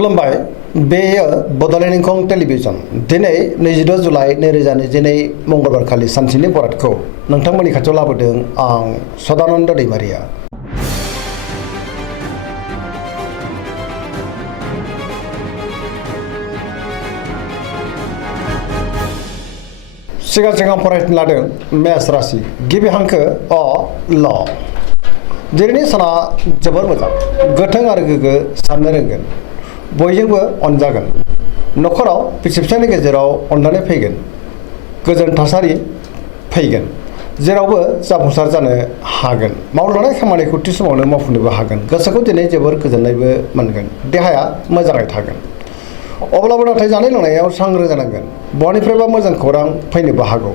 खुलुमबाय बेयो बड'लेण्ड इंखं टेलिभिजन दिनै 22 जुलाइ 2022 मंगलबार खालि सानसेनि बरादखौ नोंथांमोननि खाथियाव लाबोदों आं सदानन्द दैमारिया। सिगां फरायनो लादों मेष राशि गिबि हांखो अ ल। दिनैनि साना जोबोर मोजां गोथों आरो गोग्गो साननो रोंगोन बयजोंबो अनजागोन नखराव बिसि फिसायनि गेजेराव अनलायनाय फैगोन गोजोन थासारि फैगोन जेरावबो जाफुंसार जानो हागोन मावनो लानाय खामानिखौ थि समावनो मावफुंनोबो हागोन गोसोखौ दिनै जोबोर गोजोननायबो मोनगोन देहाया मोजाङै थागोन अब्लाबो नाथाय जानाय लोंनायाव सांग्रां जानांगोन बहानिफ्रायबा मोजां खौरां फैनोबो हागौ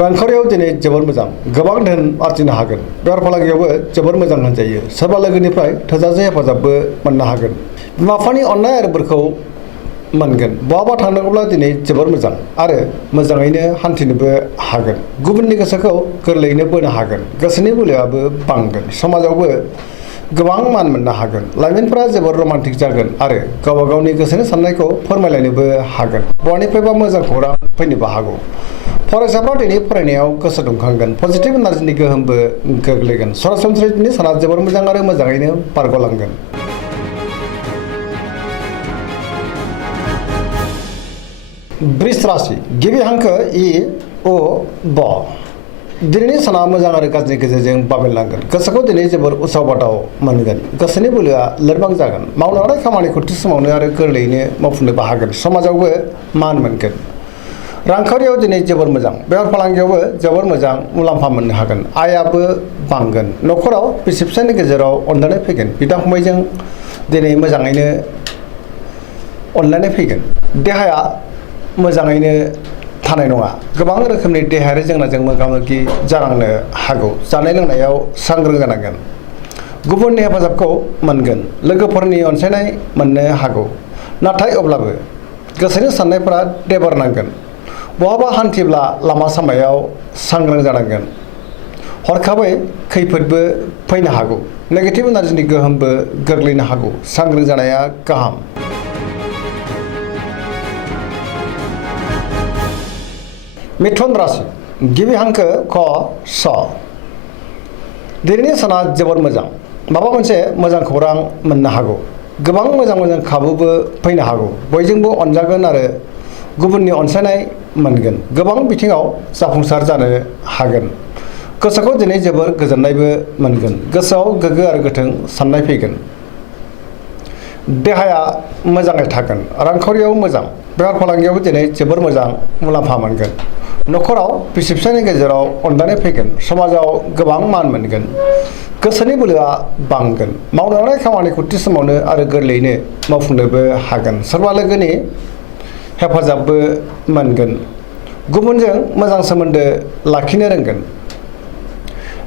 रांखावरियाव दिनै जोबोर मोजां गोबां धोन आरजिनो हागोन बेफार फालांगियावबो जोबोर मोजां होनजायो सोरबा लोगोनिफ्राय थोजासे हेफाजाबबो मोननो हागोन बिमा बिफानि अननाय आरो बोरखौ मोनगोन बहाबा थांनांगौब्ला दिनै जोबोर मोजां आरो मोजाङैनो हान्थिनोबो हागोन गुबुननि गोसोखौ गोरलैयैनो बोनो हागोन गोसोनि बोलोआबो बांगोन समाजावबो गोबां मान मोननो हागोन लाइमोनफोरा जोबोर रमान्टिक जागोन आरो गावबा गावनि गोसोनि साननायखौ फोरमायलायनोबो हागोन बहानिफ्रायबा मोजां खौरां फैनोबो हागौ फरायसाफ्रा दिनै फरायनायाव गोसो दुंखांगोन पजिटिभ एनार्जिनि गोहोमबो गोग्लैगोन सरासनस्रायै दिनै साना जोबोर मोजां आरो मोजाङैनो बारग'लांगोन। वृष राशि गिबि हांखो इ अ ब। दिनैनि साना मोजां आरो गाज्रिनि गेजेरजों बाबेनलांगोन गोसोखौ दिनै जोबोर उसाव बादाव मोनगोन गोसोनि बोलोआ लोरबां जागोन मावनो लानाय खामानिखौ थि समावनो आरो गोरलैयैनो मावफुंनोबो हागोन समाजावबो मान मोनगोन रांखावरियाव दिनै जोबोर मोजां बेफार फालांगियावबो जोबोर मोजां मुलाम्फा मोननो हागोन आयाबो बांगोन नखराव बिसि फिसायनि गेजेराव अनलायनाय फैगोन बिदा फंबायजों दिनै मोजाङैनो अनलायनाय फैगोन देहाया मोजाङैनो थानाय नङा गोबां रोखोमनि देहायारि जेंनाजों मोगा मोगि जानांनो हागौ जानाय लोंनायाव सांग्रां जानांगोन गुबुननि हेफाजाबखौ मोनगोन लोगोफोरनि अनसायनाय मोननो हागौ नाथाय अब्लाबो गोसोनि साननायफोरा देबार नांगोन बहाबा हान्थिब्ला लामा सामायाव सांग्रां जानांगोन हरखाबै खैफोदबो फैनो हागौ नेगेटिभ एनार्जिनि गोहोमबो गोग्लैनो हागौ सांग्रां जानाया गाहाम। मिथुन राशि गिबि हांखो ख स। दिनैनि साना जोबोर मोजां माबा मोनसे मोजां खौरां मोननो हागौ गोबां मोजां खाबुबो फैनो हागौ बयजोंबो अनजागोन आरो गुबुननि अनसायनाय मोनगोन गोबां बिथिङाव जाफुंसार जानो हागोन गोसोखौ दिनै जोबोर गोजोननायबो मोनगोन गोसोआव गोग्गो आरो गोथों साननाय फैगोन देहाया मोजाङै थागोन रांखावरियाव मोजां बेफार फालांगियावबो दिनै जोबोर मोजां मुलाम्फा मोनगोन नखराव बिसि फिसायनि गेजेराव अनलायनाय फैगोन समाजाव गोबां मान मोनगोन गोसोनि बोलोआ बांगोन मावनो लानाय खामानिखौ थि समावनो आरो गोरलैयैनो मावफुंनोबो हागोन सोरबा लोगोनि हेफाजाबबो मोनगोन गुबुनजों मोजां सोमोन्दो लाखिनो रोंगोन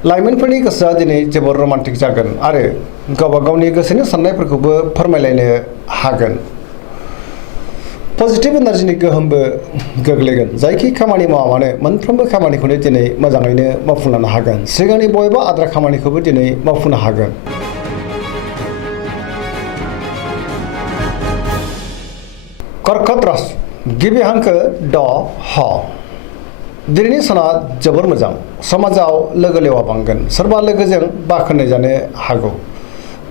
लाइमोनफोरनि गोसोआ दिनै जोबोर रमान्टिक जागोन आरो गावबा गावनि गोसोनि साननायफोरखौबो फोरमायलायनो हागोन पजिटिभ एनार्जिनि गोहोमबो गोग्लैगोन जायखि खामानि मावा मानो मोनफ्रोमबो खामानिखौनो दिनै मोजाङैनो मावफुंलांनो हागोन सिगांनि बबेबा आद्रा खामानिखौबो दिनै मावफुंनो हागोन। कर्कट राशि गिबि हांखो ड ह। दिनैनि साना जोबोर मोजां समाजाव लोगो लेवा बांगोन सोरबा लोगोजों बाख्नाय जानो हागौ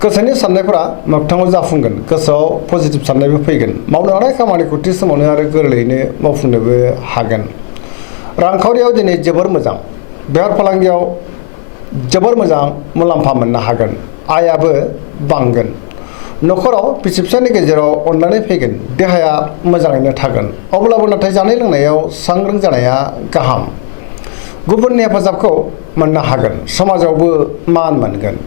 गोसोनि साननायफोरा मोगथाङाव जाफुंगोन गोसोआव पजिटिभ साननायबो फैगोन मावनो लानाय खामानिखौ थि समावनो आरो गोरलैयैनो मावफुंनोबो हागोन रांखावरियाव दिनै जोबोर मोजां बेफार फालांगियाव जोबोर मोजां मुलाम्फा मोननो हागोन आयाबो बांगोन नखराव बिसि फिसायनि गेजेराव अनलायनाय फैगोन देहाया मोजाङैनो थागोन अब्लाबो नाथाय जानाय लोंनायाव सांग्रां जानाया गाहाम गुबुननि हेफाजाबखौ मोननो हागोन समाजावबो मान मोनगोन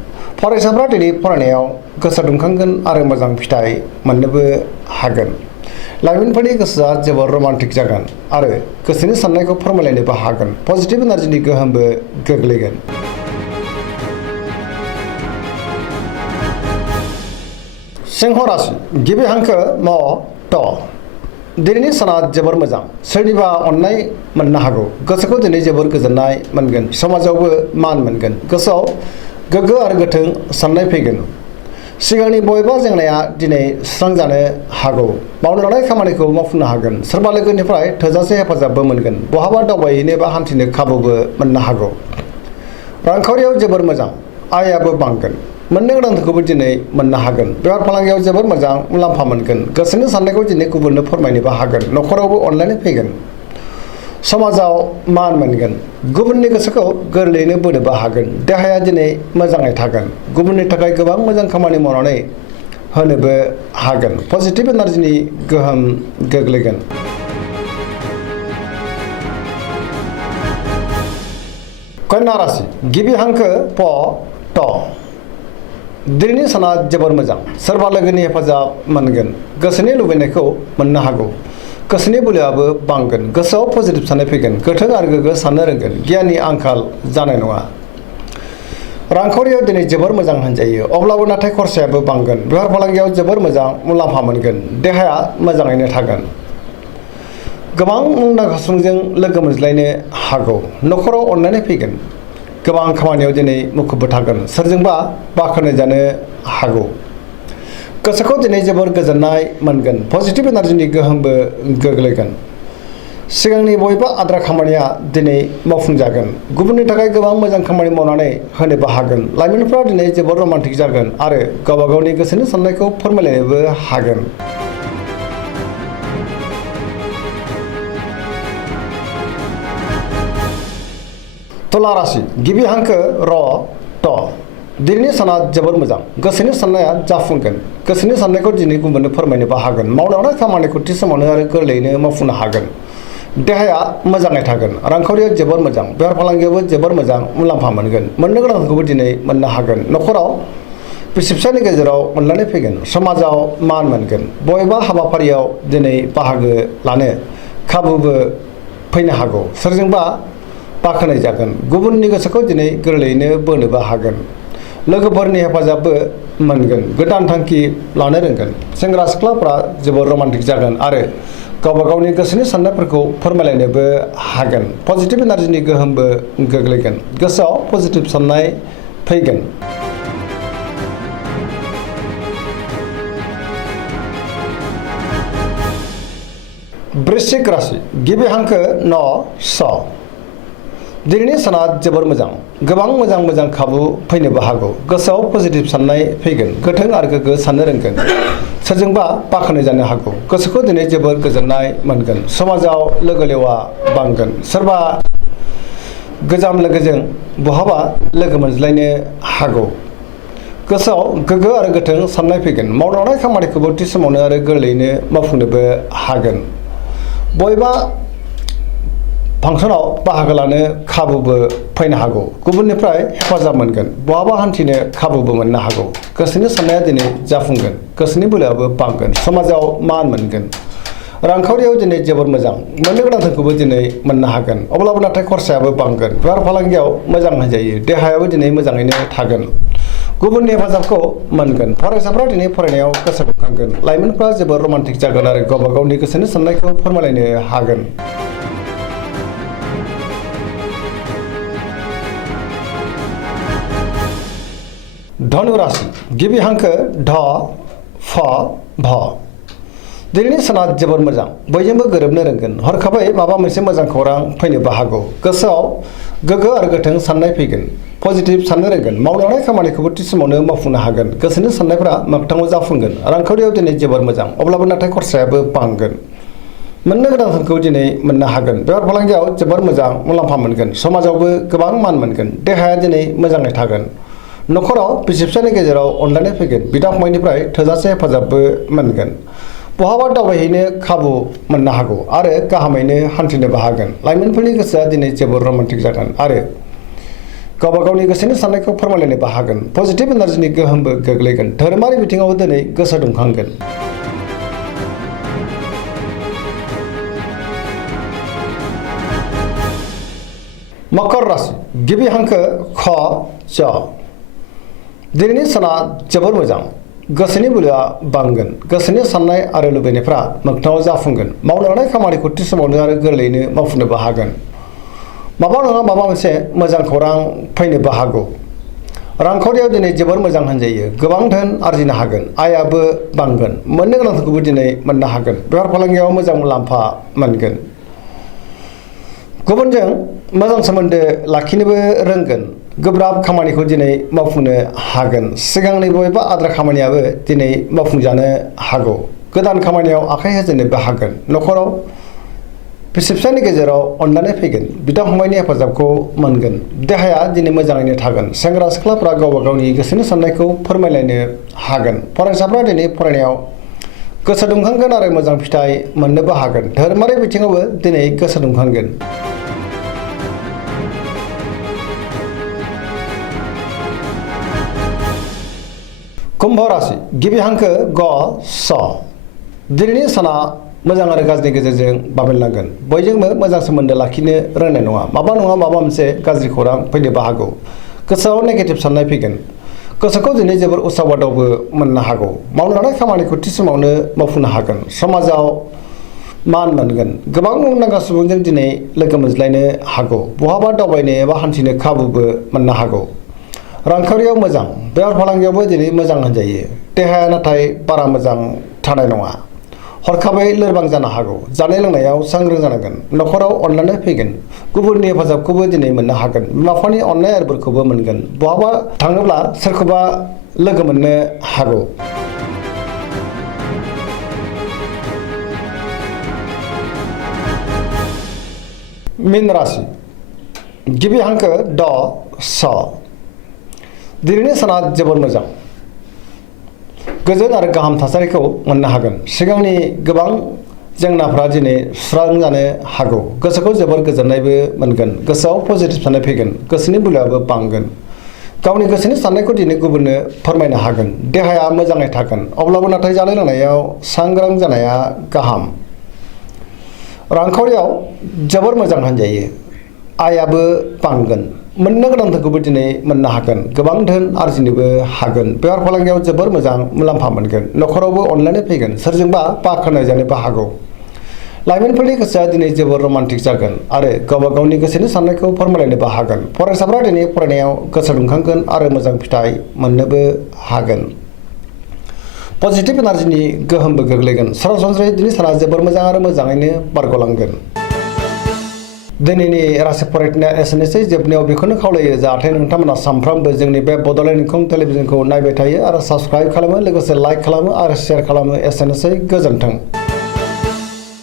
फरायसाफ्रा दिनै फरायनायाव गोसो दुंखांगोन आरो मोजां फिथाइ मोननोबो हागोन लाइमोनफोरनि गोसोआ जोबोर रमान्टिक जागोन आरो गोसोनि साननायखौ फोरमायलायनोबो हागोन पजिटिभ एनार्जिनि गोहोमबो गोग्लैगोन। सिंह राशि गिबि हांखो म ट। दिनैनि साना जोबोर मोजां सोरनिबा अननाय मोननो हागौ गोसोखौ दिनै जोबोर गोजोननाय मोनगोन समाजावबो मान मोनगोन गोसोआव गोग्गो आरो गोथों साननाय फैगोन सिगांनि बबेबा जेंनाया दिनै सुस्रांजानो हागौ। मावनो लानाय खामानिखौ मावफुंनो हागोन। सोरबा लोगोनिफ्राय थोजासे हेफाजाबबो मोनगोन। बहाबा दावबायहैनो बा हान्थिनो खाबुबो मोननो हागौ। रांखावरियाव जोबोर मोजां। आयाबो बांगोन। मोननो गोनांखौबो दिनै मोननो हागोन। बेफार फालांगियाव जोबोर मोजां मुलाम्फा मोनगोन। गोसोनि साननायखौ दिनै गुबुननो फोरमायनोबो हागोन। न'खरावबो अनलायनाय फैगोन। समाजाव मान मोनगोन। गुबुननि गोसोखौ गोरलैयैनो बोनोबो हागोन। देहाया दिनै मोजाङै थागोन। गुबुननि थाखाय गोबां मोजां खामानि मावनानै होनोबो हागोन। पजिटिभ एनार्जिनि गोहोम गोग्लैगोन। कन्या राशि गिबि हांखो प ट। दिनैनि साना जोबोर मोजां। सोरबा लोगोनि हेफाजाब मोनगोन। गोसोनि लुबैनायखौ मोननो हागौ। गोसोनि बोलोआबो बांगोन। गोसोआव पजिटिभ साननाय फैगोन। गोथों आरो गोग्गो साननो रोंगोन। गियाननि आंखाल जानाय नङा। रांखावरियाव दिनै जोबोर मोजां होनजायो। अब्लाबो नाथाय खरसायाबो बांगोन। बेफार फालांगियाव जोबोर मोजां मुलाम्फा मोनगोन। देहाया मोजाङैनो थागोन। गोबां मुंदांखा सुबुंजों लोगो मोनज्लायनो हागौ। न'खराव अनलायनाय फैगोन। गोबां खामानियाव दिनै मुखुबबो थागोन। सोरजोंबा बाख्नाय जानो हागौ। गोसोखौ दिनै जोबोर गोजोननाय मोनगोन। पजिटिभ एनार्जिनि गोहोमबो गोग्लैगोन। सिगांनि बबेबा आद्रा खामानिया दिनै मावफुंजागोन। गुबुननि थाखाय गोबां मोजां खामानि मावनानै होनोबो हागोन। लाइमोनफ्रा दिनै जोबोर रमान्टिक जागोन आरो गावबा गावनि गोसोनि साननायखौ फोरमायलायनोबो हागोन। तुला राशि गिबि हांखो र ट। दिनैनि साना जोबोर मोजां। गोसोनि साननाया जाफुंगोन। गोसोनि साननायखौ दिनै गुबुननो फोरमायनोबो हागोन। मावनो लानाय खामानिखौ थि समावनो आरो गोरलैयैनो मावफुंनो हागोन। देहाया मोजाङै थागोन। रांखावरिया जोबोर मोजां। बेफार फालांगियावबो जोबोर मोजां मुलाम्फा मोनगोन। मोननो गोनांखौबो दिनै मोननो हागोन। न'खराव बिसि फिसायनि गेजेराव अनलायनाय फैगोन। समाजाव मान मोनगोन। बबेबा हाबाफारियाव दिनै बाहागो लानो खाबुबो फैनो हागौ। सोरजोंबा बाख्नाय जागोन। गुबुननि गोसोखौ दिनै गोरलैयैनो बोनोबो हागोन। लोगोफोरनि हेफाजाबबो मोनगोन। गोदान थांखि लानो रोंगोन। सेंग्रा सिख्लाफ्रा जोबोर रमान्टिक जागोन आरो गावबा गावनि गोसोनि साननायफोरखौ फोरमायलायनोबो हागोन। पजिटिभ एनार्जिनि गोहोमबो गोग्लैगोन। गोसोआव पजिटिभ साननाय फैगोन। वृश्चिक राशि गिबि हांखो न स। दिनैनि साना जोबोर मोजां। गोबां मोजां खाबु फैनोबो हागौ। गोसोआव पजिटिभ साननाय फैगोन। गोथों आरो गोग्गो साननो रोंगोन। सोरजोंबा बाख्नाय जानो हागौ। गोसोखौ दिनै जोबोर गोजोननाय मोनगोन। समाजाव लोगो लेवा बांगोन। सोरबा गोजाम लोगोजों बहाबा लोगो मोनज्लायनो हागौ। गोसोआव गोग्गो आरो गोथों साननाय फैगोन। मावनो लानाय खामानिखौबो थि समावनो आरो गोरलैयैनो मावफुंनोबो हागोन। बबेबा फांसनाव बाहागो लानो खाबुबो फैनो हागौ। गुबुननिफ्राय हेफाजाब मोनगोन। बहाबा हान्थिनो खाबुबो मोननो हागौ। गोसोनि साननाया दिनै जाफुंगोन। गोसोनि बोलोआबो बांगोन। समाजाव मान मोनगोन। रांखावरियाव दिनै जोबोर मोजां। मोननो गोनांखौबो दिनै मोननो हागोन। अब्लाबो नाथाय खरसायाबो बांगोन। बेफार फालांगियाव मोजां होनजायो। देहायाबो दिनै मोजाङैनो थागोन। गुबुननि हेफाजाबखौ मोनगोन। फरायसाफ्रा दिनै फरायनायाव गोसो दुंखांगोन। लाइमोनफ्रा जोबोर रमान्टिक जागोन आरो गावबा गावनि गोसोनि साननायखौ फोरमायलायनो हागोन। धनु राशि गिबि हांखो ढ फ भ। दिनैनि साना जोबोर मोजां। बयजोंबो गोरोबनो रोंगोन। हरखाबै माबा मोनसे मोजां खौरां फैनोबो हागौ। गोसोआव गोग्गो आरो गोथों साननाय फैगोन। पजिटिभ साननो रोंगोन। मावनो लानाय खामानिखौबो थि समावनो मावफुंनो हागोन। गोसोनि साननायफ्रा मोगथाङाव जाफुंगोन। रांखावरियाव दिनै जोबोर मोजां। अब्लाबो नाथाय खरसायाबो बांगोन। मोननो गोनांखौ दिनै मोननो हागोन। बेफार फालांगियाव जोबोर मोजां मुलाम्फा मोनगोन। समाजावबो गोबां मान मोनगोन। देहाया दिनै मोजाङै थागोन। न'खराव बिसि फिसायनि गेजेराव अनलायनाय फैगोन। बिदा फंबायनिफ्राय थोजासे हेफाजाबबो मोनगोन। बहाबा दावबायहैनो खाबु मोननो हागौ आरो गाहामैनो हान्थिनोबो हागोन। लाइमोनफोरनि गोसोआ दिनै जोबोर रमान्टिक जागोन आरो गावबा गावनि गोसोनि साननायखौ फोरमायलायनोबो हागोन। पजिटिभ एनार्जिनि गोहोमबो गोग्लैगोन। धोरोमारि बिथिङाव दिनै गोसो दुंखांगोन। मकर राशि गिबि हांखो ख च। दिनैनि साना जोबोर मोजां। गोसोनि बोलोआ बांगोन। गोसोनि साननाय आरो लुबैनायफ्रा मोगथाङाव जाफुंगोन। मावनो लानाय खामानिखौ थि समावनो आरो गोरलैयैनो मावफुंनोबो हागोन। माबा नङा माबा मोनसे मोजां खौरां फैनोबो हागौ। रांखावरियाव दिनै जोबोर मोजां होनजायो गोबां धोन आरजिनो हागोन आयाबो बांगोन मोननो गोनांफोरखौबो दिनै मोननो हागोन बेफार फालांगियाव मोजां मुलाम्फा मोनगोन गुबुनजों मोजां सोमोन्दो लाखिनोबो रोंगोन गोब्राब खामानिखौ दिनै मावफुंनो हागोन सिगांनि बबेबा आद्रा खामानियाबो दिनै मावफुंजानो हागौ गोदान खामानियाव आखाइ होजेननोबो हागोन न'खराव बिसि फिसायनि गेजेराव अनलायनाय फैगोन बिदा फंबायनि हेफाजाबखौ मोनगोन देहाया दिनै मोजाङैनो थागोन सेंग्रा सिख्लाफ्रा गावबा गावनि गोसोनि साननायखौ फोरमायलायनो हागोन फरायसाफ्रा दिनै फरायनायाव गोसो दुंखांगोन आरो मोजां फिथाइ मोननोबो हागोन धोरोमारि बिथिङावबो दिनै गोसो दुंखांगोन कुम्भ राशि गिबि हांखो ग स दिनैनि साना मोजां आरो गाज्रिनि गेजेरजों बाबेनलांगोन बयजोंबो मोजां सोमोन्दो लाखिनो रोंनाय नङा माबा मोनसे गाज्रि खौरां फैनोबो हागौ गोसोआव नेगेटिभ साननाय फैगोन गोसोखौ दिनै जोबोर उसाव बादावबो मोननो हागौ मावनो लानाय खामानिखौ थि समावनो मावफुंनो हागोन समाजाव मान मोनगोन गोबां मुंदांखा सुबुंजों दिनै लोगो मोनज्लायनो हागौ बहाबा दावबायनो एबा हान्थिनो खाबुबो मोननो हागौ रांखावरियाव मोजां बेफार फालांगियावबो दिनै मोजां होनजायो देहाया नाथाय बारा मोजां थानाय नङा हरखाबै लोरबां जानो हागौ जानाय लोंनायाव सांग्रां जानांगोन न'खराव अनलायनाय फैगोन गुबुननि हेफाजाबखौबो दिनै मोननो हागोन बिमा बिफानि अननाय आरो बोरखौबो मोनगोन बहाबा थाङोब्ला सोरखौबा लोगो मोननो हागौ मीन राशि गिबि हांखो ड स दिनैनि साना जोबोर मोजां गोजोन आरो गाहाम थासारिखौ मोननो हागोन सिगांनि गोबां जेंनाफ्रा दिनै सुस्रांजानो हागौ गोसोखौ जोबोर गोजोननायबो मोनगोन गोसोआव पजिटिभ साननाय फैगोन गोसोनि बोलोआबो बांगोन गावनि गोसोनि साननायखौ दिनै गुबुननो फोरमायनो हागोन देहाया मोजाङै थागोन अब्लाबो नाथाय जानाय लोंनायाव सांग्रां जानाया गाहाम रांखावरियाव जोबोर मोजां होनजायो आयाबो बांगोन मोननो गोनांफोरखौबो दिनै मोननो हागोन गोबां धोन आरजिनोबो हागोन बेफार फालांगियाव जोबोर मोजां मुलाम्फा मोनगोन न'खरावबो अनलायनाय फैगोन सोरजोंबा बाख्नाय जानोबो हागौ लाइमोनफोरनि गोसोआ दिनै जोबोर रमान्टिक जागोन आरो गावबा गावनि गोसोनि साननायखौ फोरमायलायनोबो हागोन फरायसाफ्रा दिनै फरायनायाव गोसो दुंखांगोन आरो मोजां फिथाइ मोननोबो हागोन पजिटिभ एनार्जिनि गोहोमबो गोग्लैगोन सरासनस्रायै दिनै साना जोबोर मोजां आरो मोजाङैनो बारग'लांगोन दिनैनि राशि फरायनाया एसेनोसै जोबनायाव बेखौनो खावलायो जाहाथे नोंथांमोना सानफ्रामबो जोंनि बे बड'लेण्ड इंखं टेलिभिजनखौ नायबाय थायो आरो साबस्क्राइब खालामो लोगोसे लाइक खालामो आरो शेयार खालामो एसेनोसै गोजोन्थों